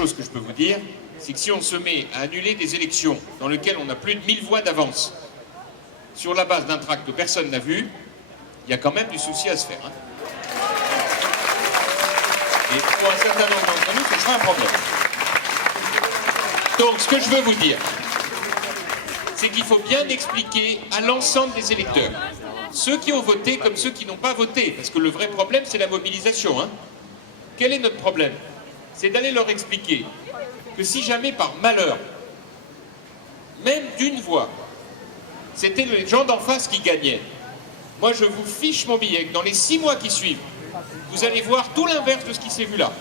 chose que je peux vous dire, c'est que si on se met à annuler des élections dans lesquelles on a plus de 1000 voix d'avance, sur la base d'un tract que personne n'a vu, il y a quand même du souci à se faire. Hein. Et pour un certain nombre d'entre nous, ce sera un problème. Donc, ce que je veux vous dire, c'est qu'il faut bien expliquer à l'ensemble des électeurs, ceux qui ont voté comme ceux qui n'ont pas voté, parce que le vrai problème, c'est la mobilisation. Hein. Quel est notre problème? C'est d'aller leur expliquer que si jamais par malheur, même d'une voix, c'était les gens d'en face qui gagnaient, moi je vous fiche mon billet que dans les 6 mois qui suivent, vous allez voir tout l'inverse de ce qui s'est vu là.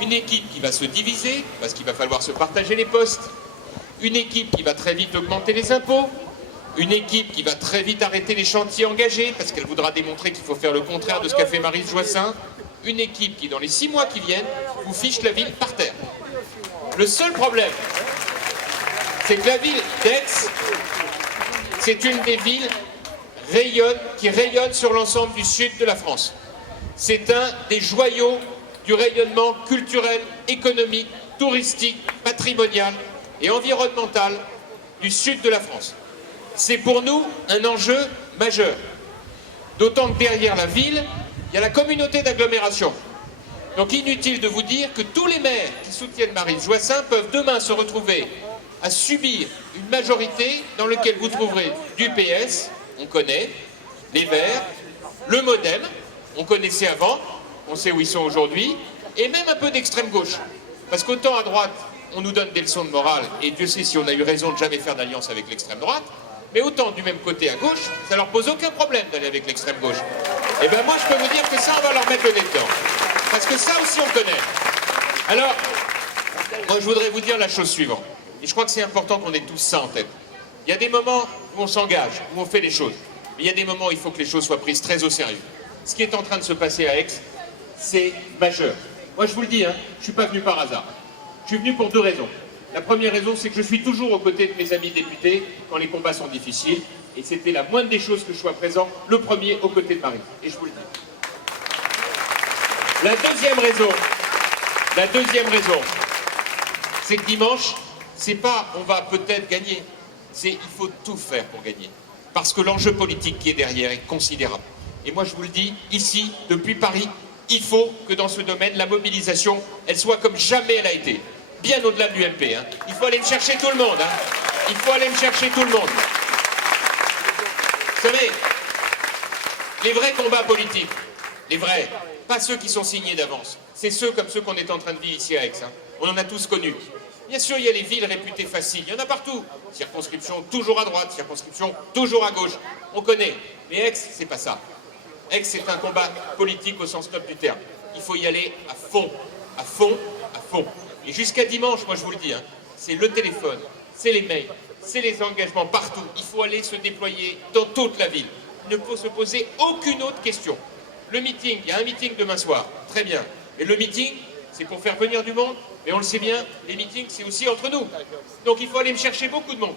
Une équipe qui va se diviser, parce qu'il va falloir se partager les postes, une équipe qui va très vite augmenter les impôts, une équipe qui va très vite arrêter les chantiers engagés, parce qu'elle voudra démontrer qu'il faut faire le contraire de ce qu'a fait Maryse Joissains, une équipe qui, dans les 6 mois qui viennent, vous fiche la ville par terre. Le seul problème, c'est que la ville d'Aix, c'est une des villes qui rayonne sur l'ensemble du sud de la France. C'est un des joyaux du rayonnement culturel, économique, touristique, patrimonial et environnemental du sud de la France. C'est pour nous un enjeu majeur. D'autant que derrière la ville, il y a la communauté d'agglomération. Donc inutile de vous dire que tous les maires qui soutiennent Maryse Joissains peuvent demain se retrouver à subir une majorité dans laquelle vous trouverez du PS, on connaît, les Verts, le Modem, on connaissait avant, on sait où ils sont aujourd'hui, et même un peu d'extrême gauche. Parce qu'autant à droite, on nous donne des leçons de morale, et Dieu sait si on a eu raison de jamais faire d'alliance avec l'extrême droite, mais autant du même côté à gauche, ça leur pose aucun problème d'aller avec l'extrême gauche. Et ben moi je peux vous dire que ça, on va leur mettre le nez dedans. Parce que ça aussi on connaît. Alors, moi je voudrais vous dire la chose suivante. Et je crois que c'est important qu'on ait tous ça en tête. Il y a des moments où on s'engage, où on fait les choses. Mais il y a des moments où il faut que les choses soient prises très au sérieux. Ce qui est en train de se passer à Aix, c'est majeur. Moi je vous le dis, hein, je ne suis pas venu par hasard. Je suis venu pour 2 raisons. La première raison, c'est que je suis toujours aux côtés de mes amis députés quand les combats sont difficiles. Et c'était la moindre des choses que je sois présent, le premier aux côtés de Maryse. Et je vous le dis. La deuxième raison, c'est que dimanche, c'est pas on va peut-être gagner, c'est il faut tout faire pour gagner. Parce que l'enjeu politique qui est derrière est considérable. Et moi je vous le dis, ici, depuis Paris, il faut que dans ce domaine, la mobilisation, elle soit comme jamais elle a été. Bien au-delà de l'UMP. Hein. Il faut aller me chercher tout le monde. Hein. Il faut aller me chercher tout le monde. Vous savez, les vrais combats politiques, les vrais, pas ceux qui sont signés d'avance, c'est ceux comme ceux qu'on est en train de vivre ici à Aix. Hein. On en a tous connus. Bien sûr, il y a les villes réputées faciles, il y en a partout. Circonscription toujours à droite, circonscription toujours à gauche. On connaît. Mais Aix, c'est pas ça. Aix, c'est un combat politique au sens noble du terme. Il faut y aller à fond, à fond, à fond. Et jusqu'à dimanche, moi je vous le dis, hein, c'est le téléphone, c'est les mails, c'est les engagements partout. Il faut aller se déployer dans toute la ville. Il ne faut se poser aucune autre question. Le meeting, il y a un meeting demain soir, très bien. Mais le meeting, c'est pour faire venir du monde, mais on le sait bien, les meetings, c'est aussi entre nous. Donc il faut aller me chercher beaucoup de monde.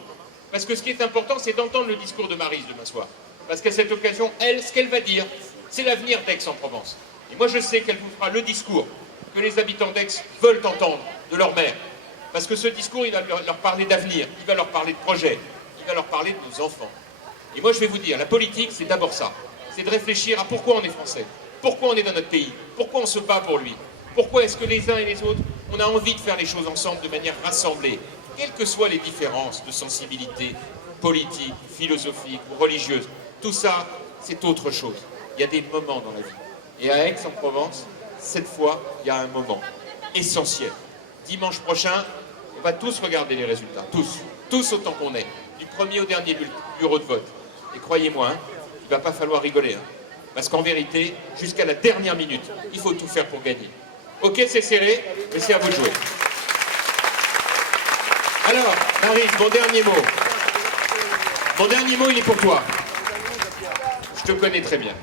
Parce que ce qui est important, c'est d'entendre le discours de Maryse demain soir. Parce qu'à cette occasion, elle, ce qu'elle va dire, c'est l'avenir d'Aix-en-Provence. Et moi, je sais qu'elle vous fera le discours que les habitants d'Aix veulent entendre de leur maire. Parce que ce discours, il va leur parler d'avenir, il va leur parler de projet, il va leur parler de nos enfants. Et moi, je vais vous dire, la politique, c'est d'abord ça. C'est de réfléchir à pourquoi on est français, pourquoi on est dans notre pays, pourquoi on se bat pour lui, pourquoi est-ce que les uns et les autres, on a envie de faire les choses ensemble de manière rassemblée, quelles que soient les différences de sensibilité politique, philosophique ou religieuse. Tout ça, c'est autre chose. Il y a des moments dans la vie. Et à Aix-en-Provence, cette fois, il y a un moment essentiel. Dimanche prochain, on va tous regarder les résultats, tous autant qu'on est, du premier au dernier bureau de vote. Et croyez-moi, hein, il ne va pas falloir rigoler, hein, parce qu'en vérité, jusqu'à la dernière minute, il faut tout faire pour gagner. Ok, c'est serré, mais c'est à vous de jouer. Alors, Maryse, mon dernier mot. Mon dernier mot, il est pour toi. Je te connais très bien.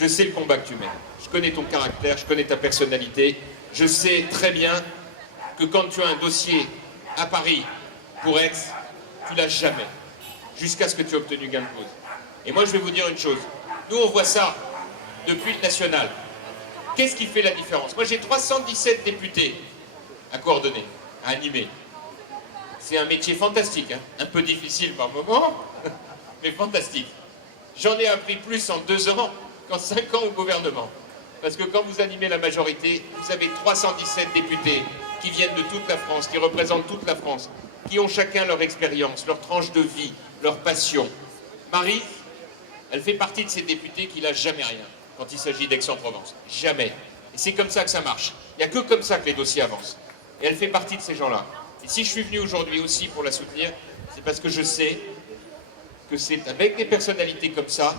Je sais le combat que tu mènes. Je connais ton caractère, je connais ta personnalité. Je sais très bien que quand tu as un dossier à Paris pour Aix, tu lâches jamais. Jusqu'à ce que tu aies obtenu gain de cause. Et moi, je vais vous dire une chose. Nous, on voit ça depuis le national. Qu'est-ce qui fait la différence? Moi, j'ai 317 députés à coordonner, à animer. C'est un métier fantastique, hein, un peu difficile par moments, mais fantastique. J'en ai appris plus en 2 ans qu'en 5 ans au gouvernement. Parce que quand vous animez la majorité, vous avez 317 députés qui viennent de toute la France, qui représentent toute la France, qui ont chacun leur expérience, leur tranche de vie, leur passion. Marie, elle fait partie de ces députés qui lâchent jamais rien quand il s'agit d'Aix-en-Provence. Jamais. Et c'est comme ça que ça marche. Il n'y a que comme ça que les dossiers avancent. Et elle fait partie de ces gens-là. Et si je suis venu aujourd'hui aussi pour la soutenir, c'est parce que je sais que c'est avec des personnalités comme ça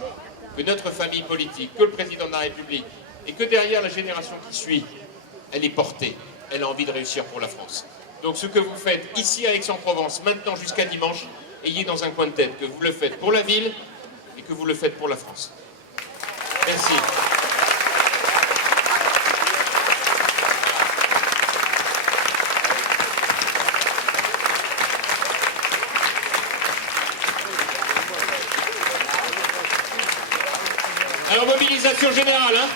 que notre famille politique, que le président de la République, et que derrière la génération qui suit, elle est portée, elle a envie de réussir pour la France. Donc ce que vous faites ici à Aix-en-Provence, maintenant jusqu'à dimanche, ayez dans un coin de tête que vous le faites pour la ville et que vous le faites pour la France. Merci. Alors mobilisation générale, hein.